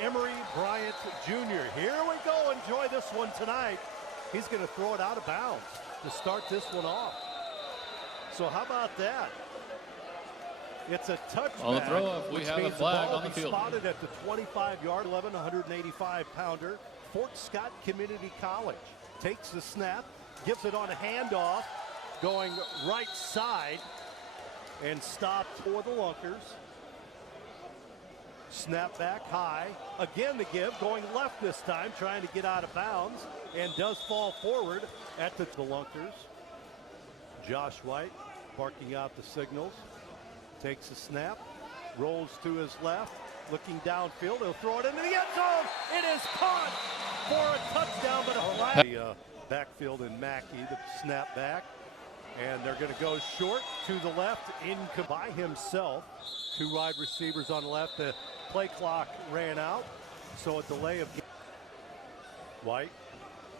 Emory Bryant Jr. Here we go. Enjoy this one tonight. He's going to throw it out of bounds to start this one off. So how about that? It's a touchback. On the throw-off, we have a flag on the field. Spotted at the 25-yard, 185-pounder, Fort Scott Community College. Takes the snap, gives it on a handoff, going right side, and stopped for the Lunkers. Snap back high. Again the give, going left this time, trying to get out of bounds, and does fall forward at the Lunkers. Josh White barking out the signals. Takes a snap, rolls to his left, looking downfield. He'll throw it into the end zone. It is caught for a touchdown, but a flag. The backfield in Mackey, the snap back. And they're going to go short to the left by himself. Two wide receivers on the left. The play clock ran out, so a delay of White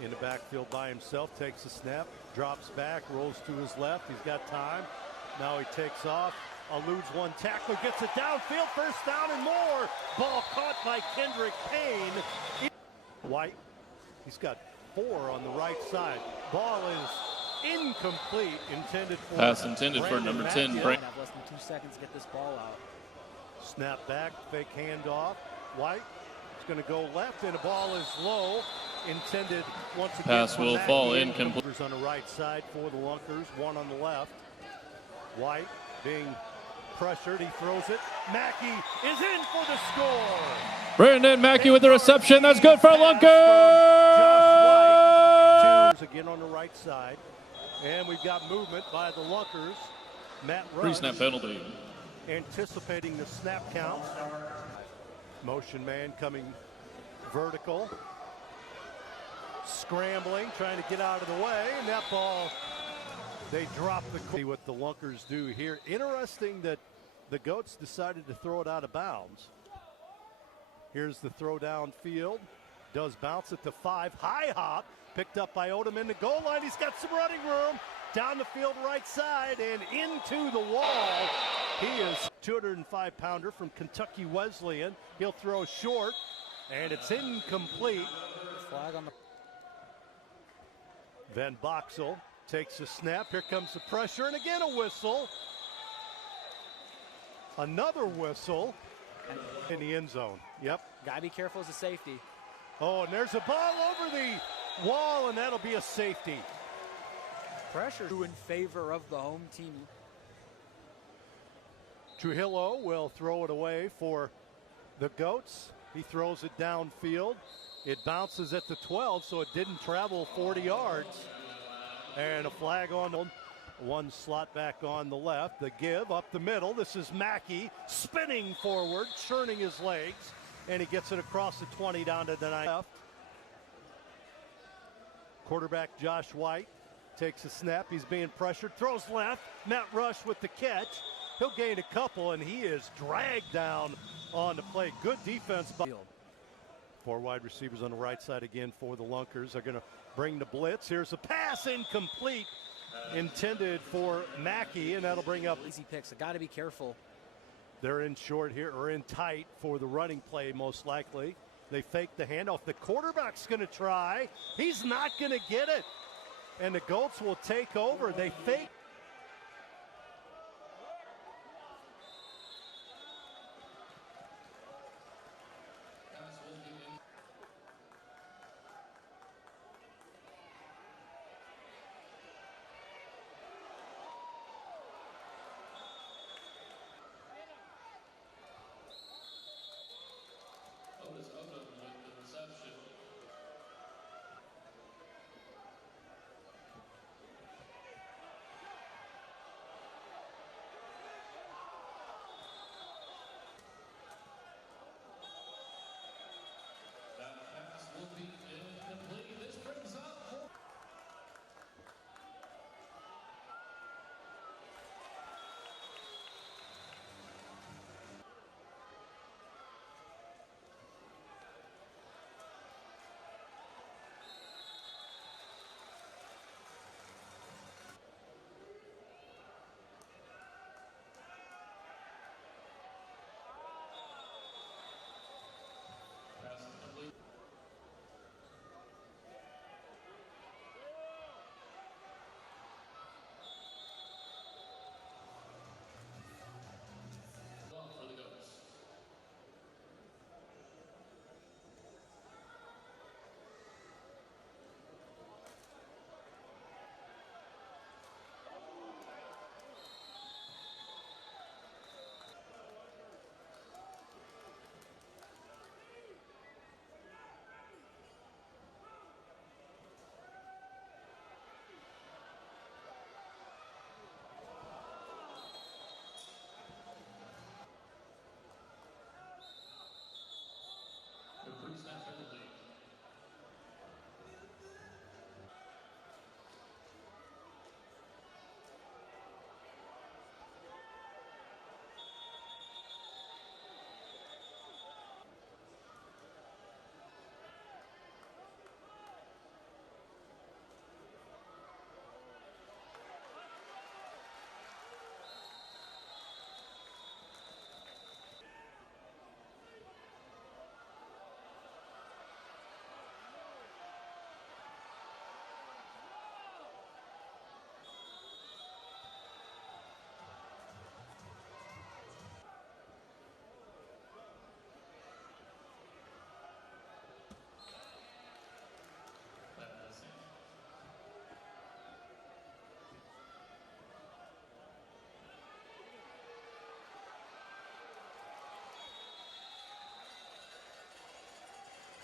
in the backfield by himself. Takes a snap, drops back, rolls to his left. He's got time. Now he takes off. Eludes one tackler, gets it downfield, first down and more. Ball caught by Kendrick Payne. White, he's got 4 on the right side. Ball is incomplete, intended for pass intended for number 10. Have less than 2 seconds to get this ball out. Snap back, fake handoff. White is going to go left, and the ball is low. Intended once again. Pass will fall incomplete. On the right side for the Lunkers, 1 on the left. White being pressured, he throws it. Mackey is in for the score. Brandon Mackey with the reception. That's good for Lunkers. Again on the right side, and we've got movement by the Lunkers. Matt Rush, pre-snap penalty, anticipating the snap count. Motion man coming vertical, scrambling, trying to get out of the way, and that ball. They drop the what the Lunkers do here. Interesting that the Goats decided to throw it out of bounds. Here's the throw downfield. Does bounce at the 5. High hop. Picked up by Odom in the goal line. He's got some running room. Down the field right side and into the wall. He is 205-pounder from Kentucky Wesleyan. He'll throw short, and it's incomplete. Flag on the... Van Boxel takes a snap. Here comes the pressure, and again a whistle. Another whistle in the end zone. Yep. Gotta be careful as a safety. Oh, and there's a ball over the wall, and that'll be a safety. Pressure in favor of the home team. Trujillo will throw it away for the Goats. He throws it downfield. It bounces at the 12, so it didn't travel 40 yards. And a flag on one slot back on the left. The give up the middle. This is Mackey spinning forward, churning his legs, and he gets it across the 20 down to the 9 left. Quarterback Josh White takes a snap. He's being pressured, throws left. Matt Rush with the catch. He'll gain a couple, and he is dragged down on the play. Good defense by 4 wide receivers on the right side again for the Lunkers. They're going to bring the blitz. Here's a pass incomplete, intended for Mackey, and that'll bring up easy picks. I got to be careful. They're in short here, or in tight for the running play most likely. They fake the handoff. The quarterback's going to try. He's not going to get it, and the Goats will take over. They fake.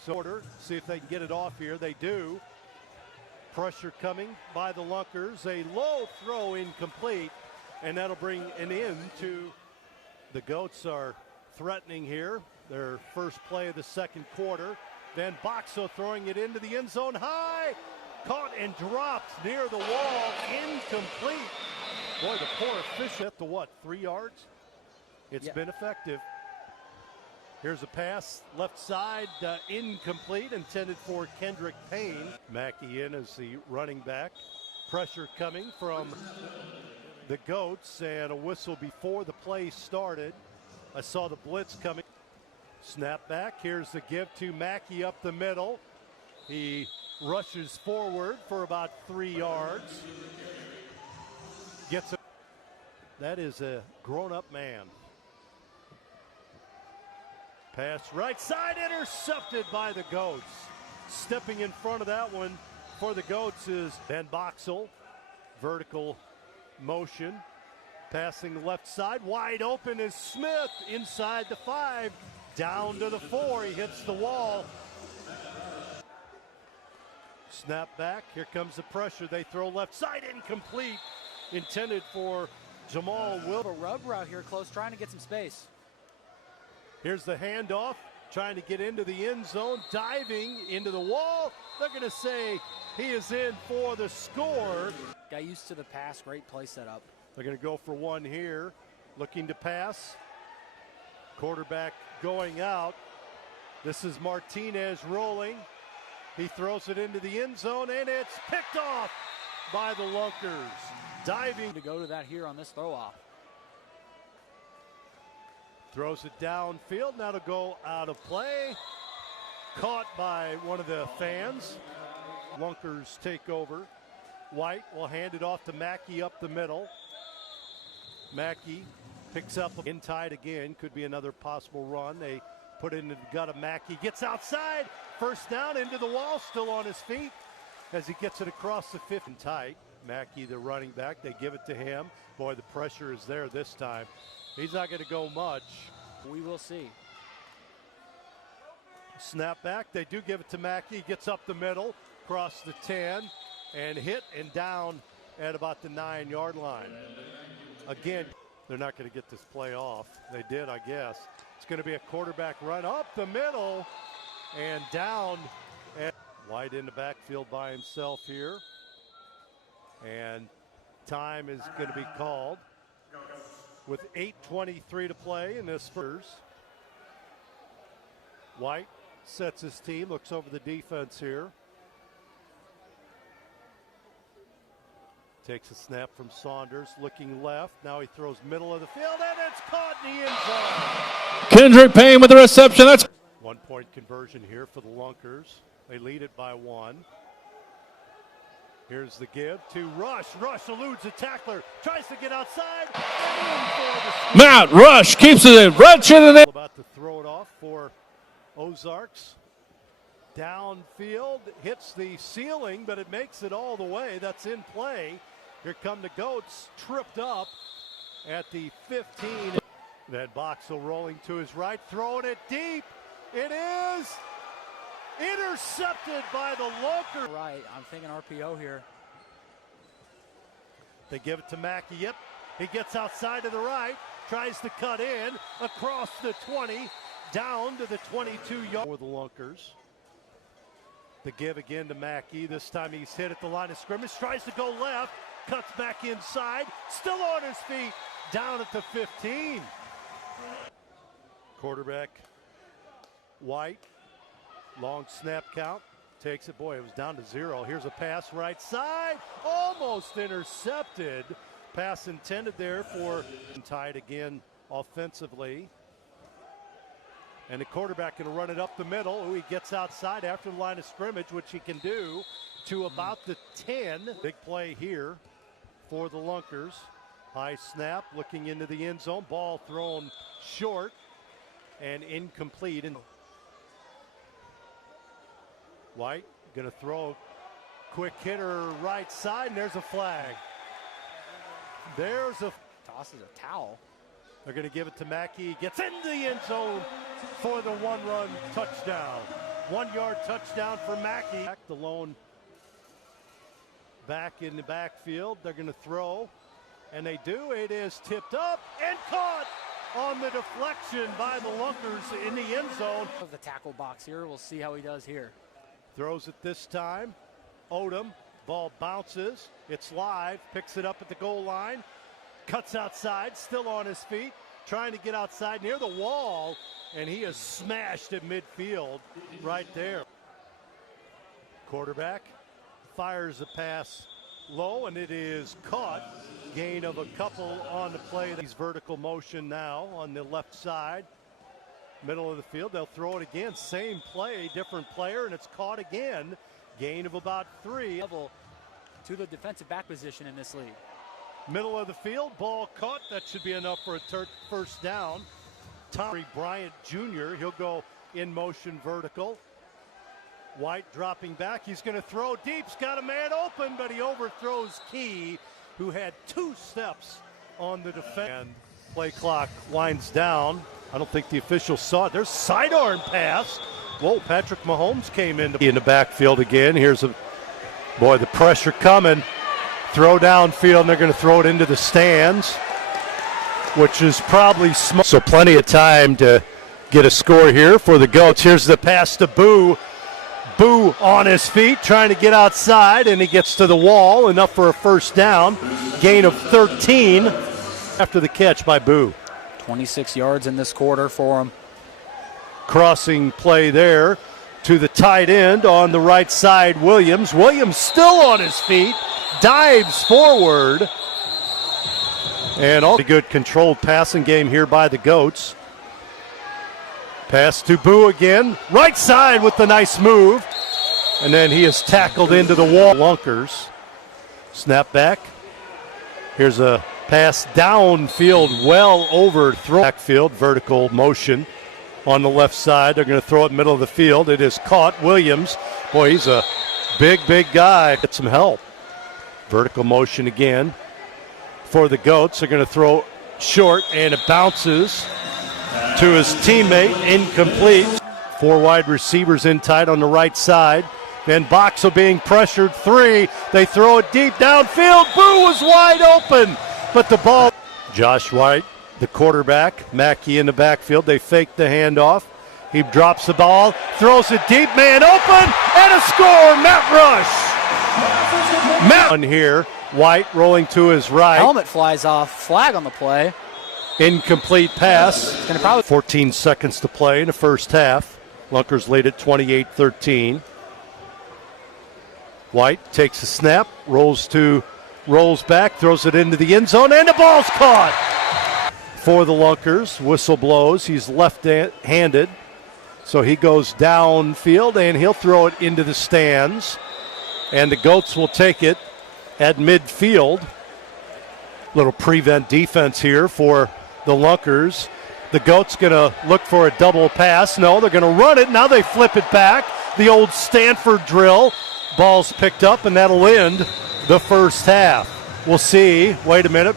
So see if they can get it off here. They do. Pressure coming by the Lunkers. A low throw incomplete, and that'll bring an end to the Goats are threatening here. Their first play of the second quarter. Van Boxel throwing it into the end zone high. Caught and dropped near the wall. Incomplete. Boy, the poor official at the what, 3 yards? It's been effective. Here's a pass, left side, incomplete, intended for Kendrick Payne. Mackey in as the running back. Pressure coming from the Goats, and a whistle before the play started. I saw the blitz coming. Snap back, here's the give to Mackey up the middle. He rushes forward for about 3 yards. Gets it. That is a grown-up man. Pass right side, intercepted by the Goats. Stepping in front of that one for the Goats is Van Boxel. Vertical motion. Passing left side, wide open is Smith inside the 5. Down to the 4, he hits the wall. Snap back, here comes the pressure. They throw left side, incomplete. Intended for Jamal Wilson. A rub route here close, trying to get some space. Here's the handoff, trying to get into the end zone, diving into the wall. They're going to say he is in for the score. Got used to the pass, great play setup. They're going to go for one here, looking to pass. Quarterback going out. This is Martinez rolling. He throws it into the end zone, and it's picked off by the Lunkers. Diving to go to that here on this throw off. Throws it downfield, now to go out of play. Caught by one of the fans. Lunkers take over. White will hand it off to Mackey up the middle. Mackey picks up in tight again. Could be another possible run. They put it in the gut of Mackey. Gets outside. First down into the wall. Still on his feet as he gets it across the 5th and tight. Mackey, the running back, they give it to him. Boy, the pressure is there this time. He's not going to go much. We will see. Snap back. They do give it to Mackey. He gets up the middle, across the 10, and hit and down at about the 9-yard line. Again, they're not going to get this play off. They did, I guess. It's going to be a quarterback run up the middle and down. And White in the backfield by himself here. And time is going to be called with 8:23 to play in this first. White sets his team, looks over the defense here. Takes a snap from Saunders, looking left. Now he throws middle of the field, and it's caught in the end zone. Kendrick Payne with the reception. That's 1-point conversion here for the Lunkers. They lead it by 1. Here's the give to Rush. Rush eludes a tackler, tries to get outside. Matt Rush keeps it wretched in it. About to throw it off for Ozarks. Downfield, hits the ceiling, but it makes it all the way. That's in play. Here come the Goats, tripped up at the 15. Van Boxel rolling to his right, throwing it deep. It is intercepted by the Lunkers. Right, I'm thinking RPO here. They give it to Mackey. Yep, he gets outside to the right, tries to cut in across the 20, down to the 22-yard for the Lunkers. The give again to Mackey. This time he's hit at the line of scrimmage, tries to go left, cuts back inside, still on his feet, down at the 15. Quarterback White, long snap count, takes it. Boy, it was down to 0. Here's a pass right side, almost intercepted. Pass intended there for tied again offensively. And the quarterback going to run it up the middle. He gets outside after the line of scrimmage, which he can do, to about the 10. Big play here for the Lunkers. High snap, looking into the end zone. Ball thrown short and incomplete. And White going to throw quick hitter right side, and there's a flag. There's a tosses a towel. They're going to give it to Mackey. Gets into the end zone for the 1-run touchdown. 1-yard touchdown for Mackey. The lone back in the backfield. They're going to throw, and they do. It is tipped up and caught on the deflection by the Lunkers in the end zone. Of the tackle box here, we'll see how he does here. Throws it this time. Odom, ball bounces. It's live, picks it up at the goal line. Cuts outside, still on his feet, trying to get outside near the wall, and he is smashed at midfield right there. Quarterback fires a pass low, and it is caught. Gain of a couple on the play. He's vertical motion now on the left side. Middle of the field, they'll throw it again. Same play, different player, and it's caught again. Gain of about 3. Level to the defensive back position in this league. Middle of the field, ball caught. That should be enough for a first down. Tommy Bryant Jr., he'll go in motion vertical. White dropping back. He's going to throw deep. He's got a man open, but he overthrows Key, who had 2 steps on the defense. And play clock winds down. I don't think the officials saw it. There's sidearm pass. Whoa, Patrick Mahomes came in the backfield again. Here's the pressure coming. Throw downfield, and they're going to throw it into the stands, which is probably small. So plenty of time to get a score here for the Goats. Here's the pass to Boo. Boo on his feet, trying to get outside, and he gets to the wall, enough for a first down. Gain of 13 after the catch by Boo. 26 yards in this quarter for him. Crossing play there to the tight end on the right side, Williams. Williams still on his feet, dives forward. And all good controlled passing game here by the Goats. Pass to Boo again, right side with the nice move. And then he is tackled into the wall. Lunkers. Snap back. Here's a pass downfield, well overthrown. Backfield, vertical motion on the left side. They're going to throw it middle of the field. It is caught. Williams, boy, he's a big guy. Get some help. Vertical motion again for the Goats. They're going to throw short, and it bounces to his teammate, incomplete. 4 wide receivers in tight on the right side. Then Boxel being pressured. 3. They throw it deep downfield. Boo was wide open, but the ball. Josh White, the quarterback. Mackey in the backfield. They fake the handoff. He drops the ball, throws it deep, man open, and a score. Matt Rush. On here, White rolling to his right. Helmet flies off. Flag on the play. Incomplete pass. It's gonna probably 14 seconds to play in the first half. Lunkers lead at 28-13. White takes a snap, rolls back, throws it into the end zone, and the ball's caught. For the Lunkers, whistle blows. He's left-handed, so he goes downfield, and he'll throw it into the stands. And the Goats will take it at midfield. Little prevent defense here for the Lunkers. The Goats going to look for a double pass. No, they're going to run it. Now they flip it back. The old Stanford drill. Ball's picked up, and that'll end the first half. We'll see. Wait a minute.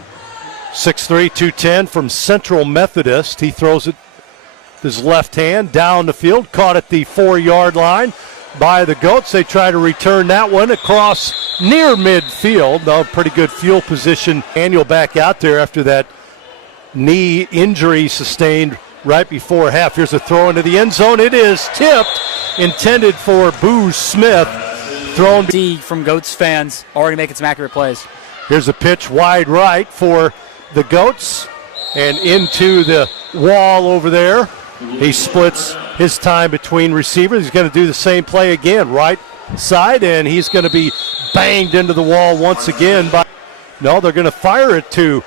6'3", 210 from Central Methodist. He throws it with his left hand down the field. Caught at the 4-yard line by the Goats. They try to return that one across near midfield. Now, pretty good field position. Daniel back out there after that knee injury sustained right before half. Here's a throw into the end zone. It is tipped, intended for Boo Smith. Thrown from Goats fans already making some accurate plays. Here's a pitch wide right for the Goats and into the wall over there. He splits his time between receivers. He's going to do the same play again, right side, and he's going to be banged into the wall once again. No, they're going to fire it to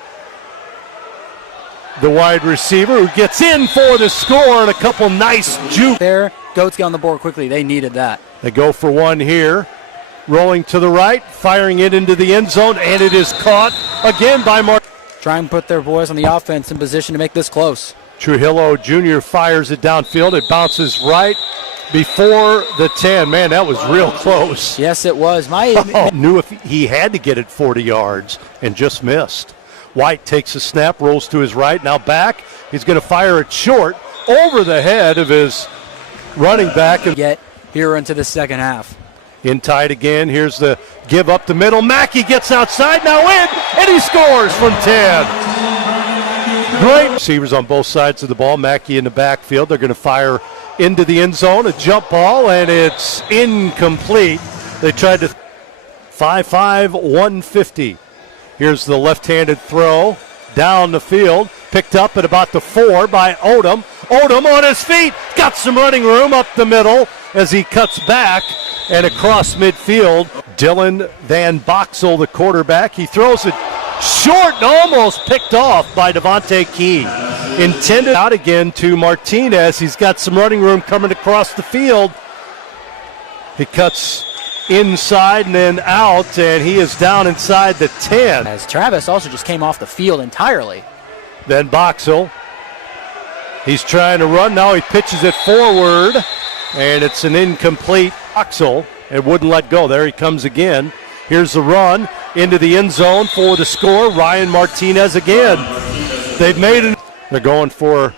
the wide receiver who gets in for the score, and a couple nice juke. There, Goats get on the board quickly. They needed that. They go for one here. Rolling to the right, firing it into the end zone, and it is caught again by Mark. Try and put their boys on the offense in position to make this close. Trujillo Jr. fires it downfield. It bounces right before the 10. Man, that was real close. Yes, it was. Knew if he had to get it 40 yards and just missed. White takes a snap, rolls to his right, now back. He's going to fire it short over the head of his running back. Get here into the second half. In tight again. Here's the give up the middle. Mackey gets outside, now in, and he scores from 10. Great receivers on both sides of the ball. Mackey in the backfield. They're going to fire into the end zone, a jump ball, and it's incomplete. They tried to 5-5, 150. Here's the left-handed throw down the field, picked up at about the 4 by Odom. Odom on his feet, got some running room up the middle as he cuts back and across midfield. Dylan Van Boxel, the quarterback, he throws it short and almost picked off by Devontae Key. Intended out again to Martinez. He's got some running room coming across the field. He cuts inside and then out, and he is down inside the 10. As Travis also just came off the field entirely. Then Boxel. He's trying to run. Now he pitches it forward, and it's an incomplete. Boxel, and wouldn't let go. There he comes again. Here's the run into the end zone for the score. Ryan Martinez again. They've made it. They're going for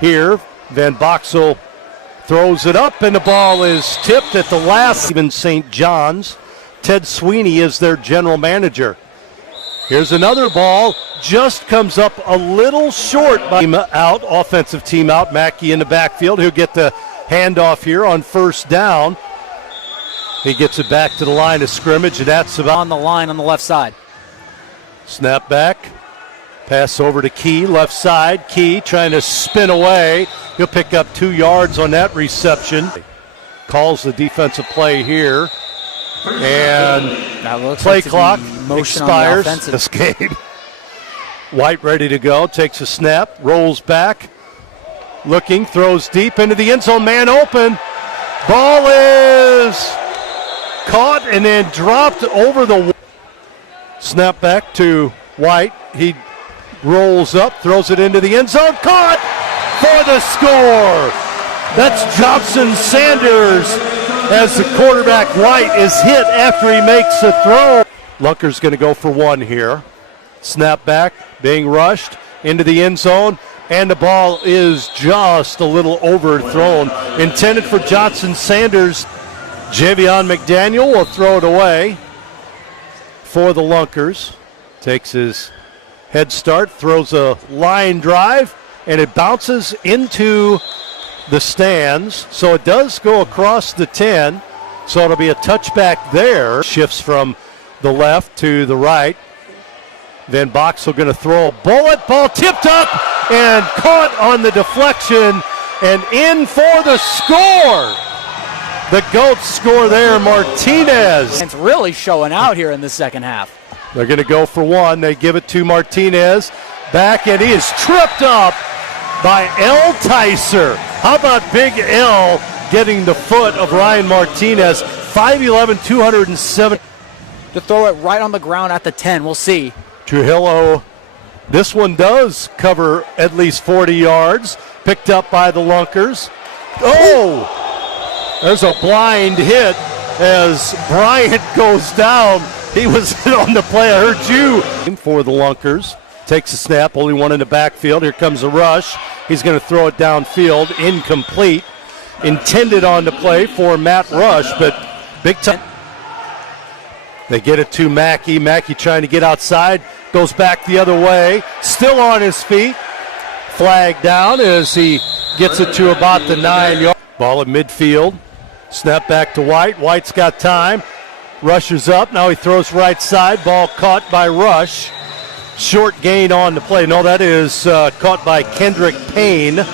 here. Van Boxel throws it up, and the ball is tipped at the last. Even St. John's. Ted Sweeney is their general manager. Here's another ball. Just comes up a little short. Team out, offensive team out. Mackey in the backfield. He'll get the handoff here on first down. He gets it back to the line of scrimmage, and that's about on the line on the left side. Snap back. Pass over to Key, left side. Key trying to spin away. He'll pick up 2 yards on that reception. Calls the defensive play here. And that looks play like clock motion expires on the this game. White ready to go, takes a snap, rolls back, looking, throws deep into the end zone, man open. Ball is caught and then dropped over the snap back to White. He rolls up, throws it into the end zone, caught for the score. That's Johnson Sanders as the quarterback White is hit after he makes a throw. Lunker's going to go for 1 here. Snap back, being rushed into the end zone, and the ball is just a little overthrown. Intended for Johnson Sanders. Javion McDaniel will throw it away for the Lunkers. Takes his head start, throws a line drive, and it bounces into the stands. So it does go across the 10. So it'll be a touchback there. Shifts from the left to the right. Van Boxel going to throw a bullet. Ball tipped up and caught on the deflection and in for the score. The Goats score there, Martinez. It's really showing out here in the second half. They're going to go for 1. They give it to Martinez. Back, and he is tripped up by L. Tyser. How about Big L getting the foot of Ryan Martinez? 5'11", 207. To throw it right on the ground at the 10. We'll see. Trujillo, this one does cover at least 40 yards. Picked up by the Lunkers. Oh! There's a blind hit as Bryant goes down. He was hit on the play. I heard you. For the Lunkers. Takes a snap, only one in the backfield. Here comes a rush. He's going to throw it downfield. Incomplete. Intended on the play for Matt Rush, but big time. They get it to Mackey. Mackey trying to get outside. Goes back the other way. Still on his feet. Flag down as he gets it to about the 9 yard. Ball at midfield. Snap back to White. White's got time. Rushes up. Now he throws right side. Ball caught by Rush. Short gain on the play. No, that is caught by Kendrick Payne.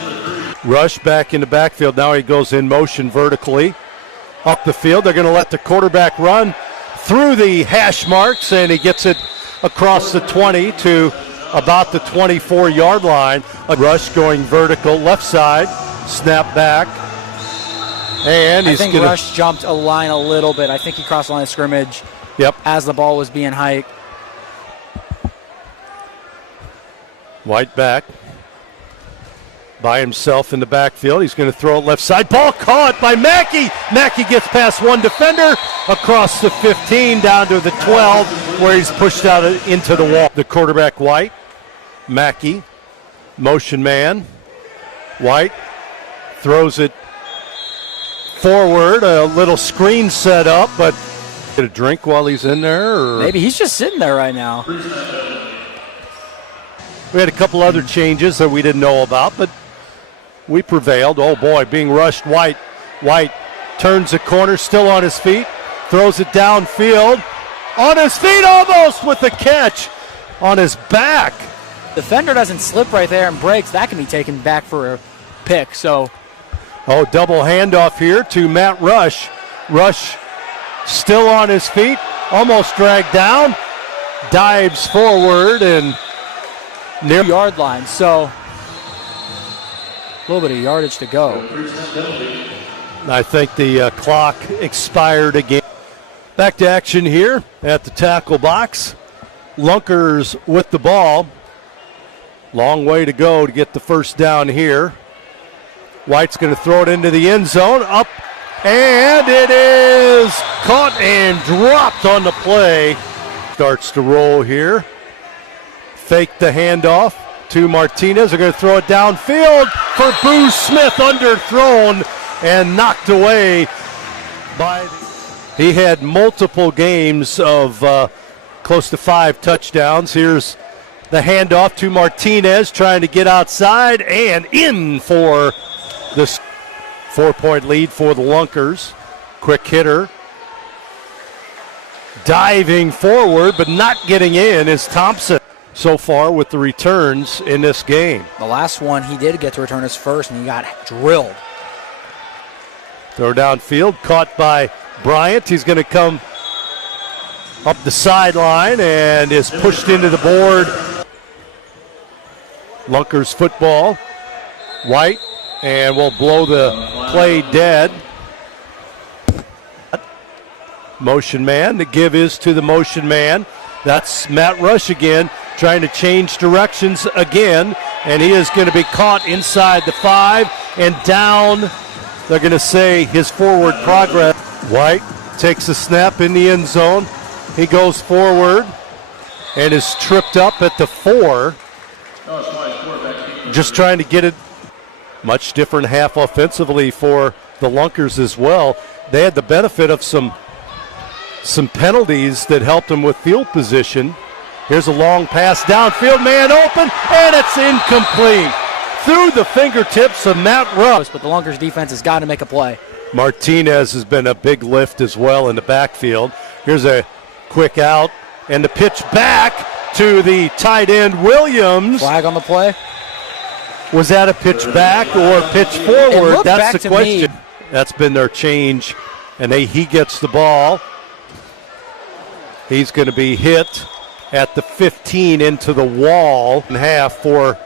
Rush back in the backfield. Now he goes in motion vertically. Up the field. They're going to let the quarterback run through the hash marks, and he gets it across the 20 to about the 24-yard line. A rush going vertical, left side, snap back. And I think Rush jumped a line a little bit. I think he crossed the line of scrimmage as the ball was being hiked. White back by himself in the backfield. He's going to throw it left side. Ball caught by Mackey. Mackey gets past one defender across the 15 down to the 12 where he's pushed out into the wall. The quarterback White. Mackey. Motion man. White throws it forward, a little screen set up, but get a drink while he's in there? Or? Maybe he's just sitting there right now. We had a couple other changes that we didn't know about, but we prevailed. Oh boy, being rushed. White turns the corner, still on his feet, throws it downfield. On his feet almost with the catch on his back. Defender doesn't slip right there and breaks. That can be taken back for a pick. So, double handoff here to Matt Rush. Rush still on his feet, almost dragged down, dives forward and near yard line. So, a little bit of yardage to go. I think the clock expired again. Back to action here at the tackle box. Lunkers with the ball. Long way to go to get the first down here. White's going to throw it into the end zone. Up, and it is caught and dropped on the play. Starts to roll here. Fake the handoff to Martinez. They're going to throw it downfield for Boo Smith, underthrown and knocked away by he had multiple games of close to 5 touchdowns. Here's the handoff to Martinez, trying to get outside and in for this 4-point lead for the Lunkers. Quick hitter. Diving forward, but not getting in is Thompson so far with the returns in this game. The last one, he did get to return his first, and he got drilled. Throw downfield, caught by Bryant. He's going to come up the sideline and is pushed into the board. Lunkers football. White, and will blow the play dead. Motion man. The give is to the motion man. That's Matt Rush again, trying to change directions again, and he is going to be caught inside the 5 and down. They're going to say his forward progress. White takes a snap in the end zone. He goes forward and is tripped up at the 4. Just trying to get it. Much different half offensively for the Lunkers as well. They had the benefit of some penalties that helped them with field position. Here's a long pass downfield, man open, and it's incomplete. Through the fingertips of Matt Rush. But the Lunkers defense has got to make a play. Martinez has been a big lift as well in the backfield. Here's a quick out and the pitch back to the tight end Williams. Flag on the play. Was that a pitch back or pitch forward? That's the question. Me. That's been their change, and he gets the ball. He's going to be hit at the 15 into the wall in half for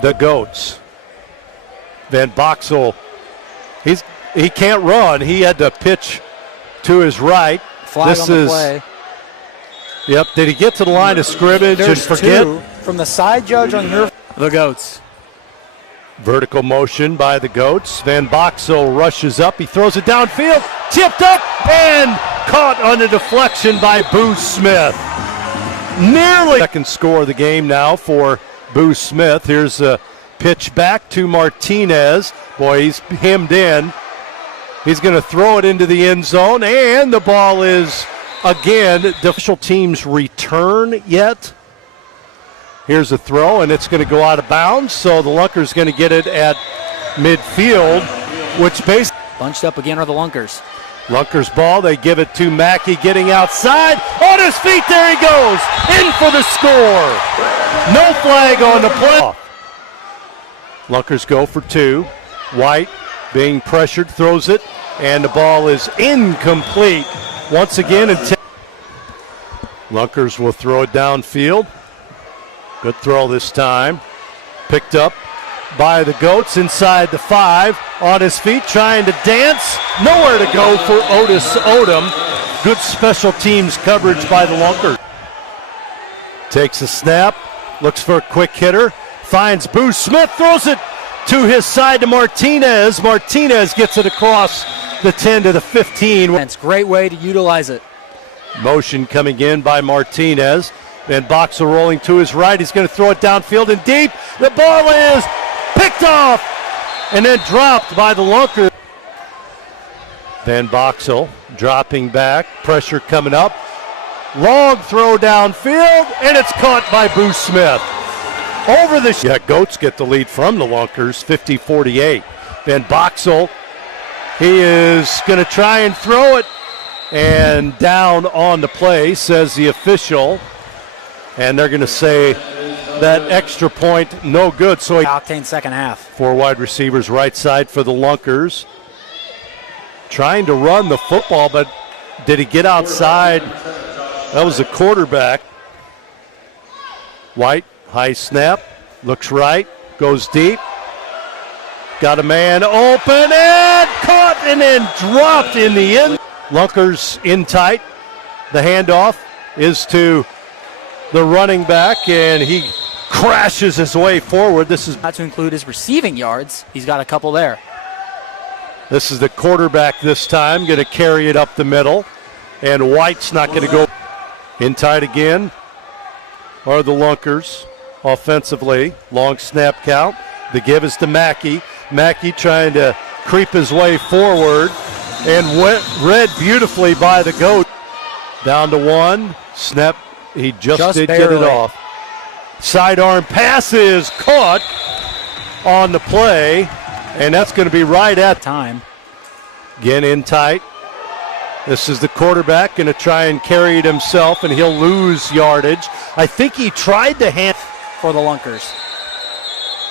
the Goats. Van Boxel, he can't run. He had to pitch to his right. Flag on the play. Yep. Did he get to the line of scrimmage There's and forget? 2 from the side judge on your the Goats. Vertical motion by the Goats. Van Boxel rushes up. He throws it downfield. Tipped up and caught on a deflection by Boo Smith. Nearly second score of the game now for Boo Smith. Here's a pitch back to Martinez. Boy, he's hemmed in. He's going to throw it into the end zone, and the ball is, again, the official team's return yet. Here's a throw, and it's going to go out of bounds, so the Lunkers going to get it at midfield, which basically bunched up again are the Lunkers. Lunkers ball, they give it to Mackey, getting outside. On his feet, there he goes, in for the score. No flag on the play. Lunkers go for 2. White being pressured, throws it, and the ball is incomplete. Once again, Lunkers will throw it downfield. Good throw this time. Picked up by the Goats inside the 5. On his feet, trying to dance. Nowhere to go for Otis Odom. Good special teams coverage by the Lunkers. Takes a snap. Looks for a quick hitter. Finds Boo Smith. Throws it to his side to Martinez. Martinez gets it across the 10 to the 15. It's a great way to utilize it. Motion coming in by Martinez. Van Boxel rolling to his right. He's going to throw it downfield and deep. The ball is picked off and then dropped by the Lunkers. Van Boxel dropping back, pressure coming up. Long throw downfield, and it's caught by Booth Smith. Over the Goats get the lead from the Lunkers, 50-48. Van Boxel, he is going to try and throw it, and down on the play, says the official. And they're going to say that extra point, no good. So Octane second half. 4 wide receivers right side for the Lunkers. Trying to run the football, but did he get outside? That was the quarterback. White, high snap, looks right, goes deep. Got a man open and caught and then dropped in the end. Lunkers in tight. The handoff is to the running back, and he crashes his way forward. This is not to include his receiving yards. He's got a couple there. This is the quarterback this time, going to carry it up the middle, and White's not going to go in tight again. Are the Lunkers offensively? Long snap count. The give is to Mackey. Mackey trying to creep his way forward, and read beautifully by the Goat. Down to 1. Snap. He just did barely get it off. Sidearm pass is caught on the play, and that's going to be right at time. Again in tight. This is the quarterback going to try and carry it himself, and he'll lose yardage. I think he tried to hand for the Lunkers.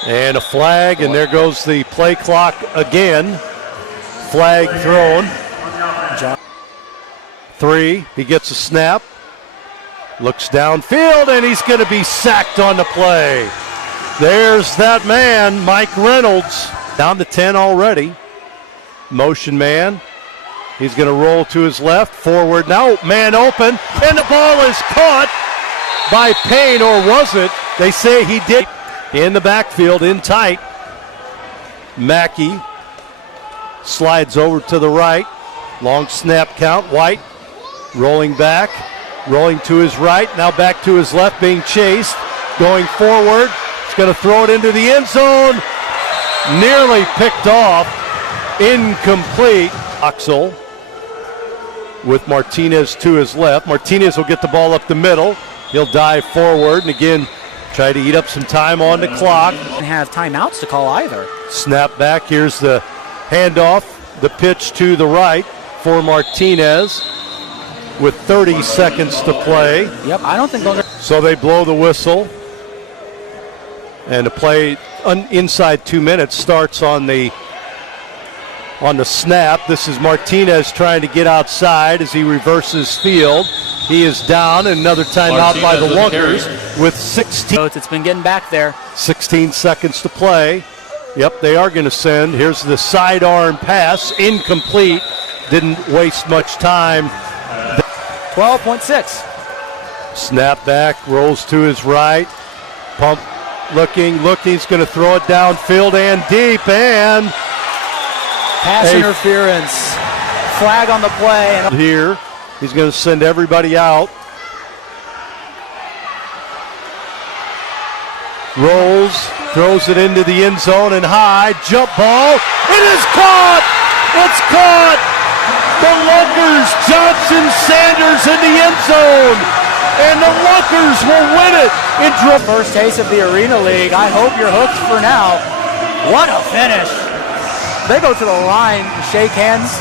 And a flag, and there goes the play clock again. Flag thrown. 3, he gets a snap. Looks downfield, and he's going to be sacked on the play. There's that man, Mike Reynolds. Down to 10 already. Motion man. He's going to roll to his left. Forward now. Man open, and the ball is caught by Payne, or was it? They say he did. In the backfield, in tight. Mackey slides over to the right. Long snap count. White rolling back. Rolling to his right, now back to his left, being chased. Going forward, he's going to throw it into the end zone. Nearly picked off. Incomplete. Boxel with Martinez to his left. Martinez will get the ball up the middle. He'll dive forward, and again, try to eat up some time on the clock. Didn't have timeouts to call either. Snap back, here's the handoff. The pitch to the right for Martinez, with 30 seconds to play. Yep, I don't think those are. So they blow the whistle. And the play inside 2 minutes starts on the snap. This is Martinez trying to get outside as he reverses field. He is down, and another timeout by the Lunkers with 16. It's been getting back there. 16 seconds to play. Yep, they are going to send. Here's the sidearm pass, incomplete. Didn't waste much time. 12.6. Snap back, rolls to his right. Pump, looking, he's going to throw it downfield and deep, and pass interference. Flag on the play. And here, he's going to send everybody out. Rolls, throws it into the end zone and high, jump ball. It is caught! It's caught! The Lunkers, Johnson, Sanders in the end zone, and the Lunkers will win it. First taste of the Arena League. I hope you're hooked for now. What a finish. They go to the line and shake hands.